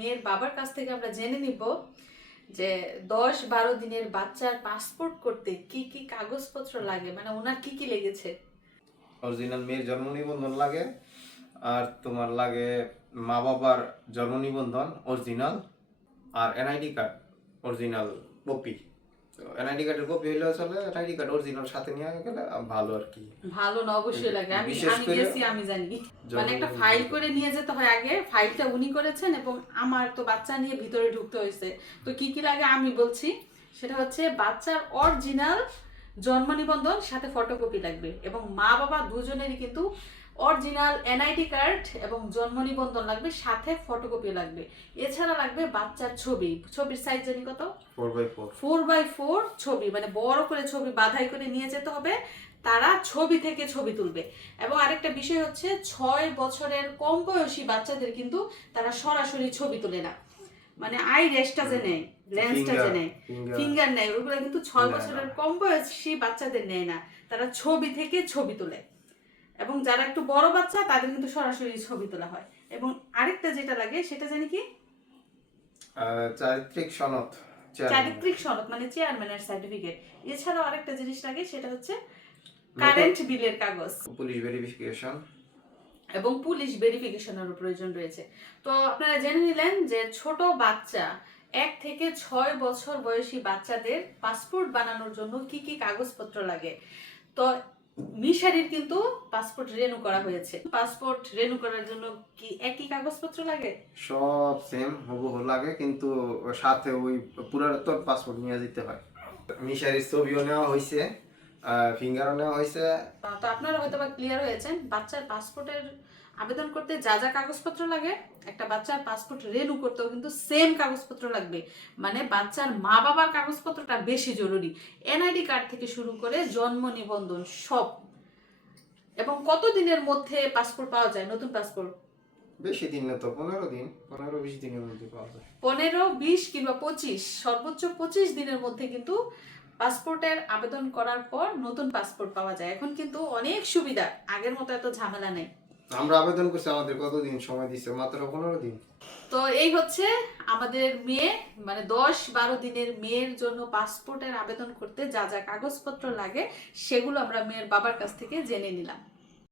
মেয়ের বাবার কাছ থেকে আমরা জেনে নিব যে 10-12 দিনের বাচ্চার পাসপোর্ট করতে কি কি কাগজপত্র লাগে, মানে ওনার কি কি লেগেছে। অরিজিনাল মেয়ের জন্ম নিবন্ধন লাগে, আর তোমার লাগে মা বাবার জন্ম নিবন্ধন অরিজিনাল, আর এনআইডি কার্ড অরিজিনাল কপি। তো এনআইডি কার্ডের কপি হইলেও চলে, এনআইডি কার্ড অরিজিনাল সাথে নিয়ে গেলে ভালো আর কি। ভালো না, অবশ্যই লাগে। আমি বিশেষ আমি করে গেছি, আমি জানি। মানে একটা জন্ম ফাইল নিবন্ধন। করে নিয়ে যেতে হয় আগে, ফাইলটা উনি করেছেন এবং আমার তো বাচ্চা নিয়ে ভিতরে ঢুকতে হয়েছে। তো কি কি লাগে আমি বলছি, সেটা হচ্ছে বাচ্চার অরিজিনাল জন্ম নিবন্ধন সাথে ফটোকপি লাগবে, এবং মা বাবা দুজনেরই কিন্তু অরিজিনাল এনআইডি কার্ড এবং জন্ম নিবন্ধন লাগবে, সাথে ফটোকপি লাগবে। এছাড়া লাগবে বাচ্চার ছবি। ছবির সাইজ জানি কত? 4x4। 4x4 ছবি, মানে বড় করে ছবি বাঁধাই করে নিয়ে যেতে হবে। তারা ছবি থেকে ছবি তুলবে। এবং আরেকটা বিষয় হচ্ছে 6 বছরের কম বয়সী বাচ্চাদের কিন্তু তারা সরাসরি ছবি তোলে না, মানে আই রেসটা যে নেয়, লেন্সটা যে নেয়, ফিঙ্গার নেয়, ওগুলো কিন্তু 6 বছরের কম বয়সী বাচ্চাদের নেয় না, তারা ছবি থেকে ছবি তোলে। এবং যারা একটু বড় বাচ্চা তাদের কিন্তু সরাসরি ছবি তোলা হয়। এবং আরেকটা যেটা লাগে সেটা জানি কি, চারিত্রিক সনদ। চারিত্রিক সনদ মানে চেয়ারম্যানের সার্টিফিকেট। এছাড়াও আরেকটা জিনিস লাগে, সেটা হচ্ছে কারেন্ট বিলের কাগজ পুলিশ ভেরিফিকেশন এবং পুলিশ ভেরিফিকেশনেরও প্রয়োজন রয়েছে। তো আপনারা জেনে নিলেন যে ছোট বাচ্চা 1 থেকে 6 বছর বয়সী বাচ্চাদের পাসপোর্ট বানানোর জন্য কি কি কাগজপত্র লাগে। তো মিশারির কিন্তু পাসপোর্ট রেনু করা হয়েছে। পাসপোর্ট রেনু করার জন্য কি একই কাগজপত্র লাগে? সব সেম হুবহু লাগে, কিন্তু সাথে ওই পুরাতন পাসপোর্ট নিয়ে যেতে হয়। মিশারির ছবিও নেওয়া হয়েছে, ফিঙ্গারও নেওয়া হয়েছে। তো আপনারা হয়তো বা ক্লিয়ার হয়েছেন বাচ্চার পাসপোর্টের আবেদন করতে যা যা কাগজপত্র লাগে। একটা বাচ্চার পাসপোর্ট রেনু করতেও কিন্তু সেম কাগজপত্র লাগবে, মানে বাচ্চার মা বাবার কাগজপত্রটা বেশি জরুরি। এনআইডি কার্ড থেকে শুরু করে জন্ম নিবন্ধন সব। এবং কত দিনের মধ্যে পাসপোর্ট পাওয়া যায়, নতুন পাসপোর্ট? বেশি দিন না তো, 15 দিন, 15-20 দিনের মধ্যে পাওয়া যায়। 15, 20 কিংবা 25, সর্বোচ্চ 25 দিনের মধ্যে কিন্তু পাসপোর্টের আবেদন করার পর নতুন পাসপোর্ট পাওয়া যায়। এখন কিন্তু অনেক সুবিধা, আগের মতো এত ঝামেলা নেই। আমরা আবেদন করছি, আমাদের কতদিন সময় দিচ্ছে? মাত্র 15 দিন। তো এই হচ্ছে আমাদের মেয়ে, মানে 10-12 দিনের মেয়ের জন্য পাসপোর্টের আবেদন করতে যা যা কাগজপত্র লাগে সেগুলো আমরা মেয়ের বাবার কাছ থেকে জেনে নিলাম।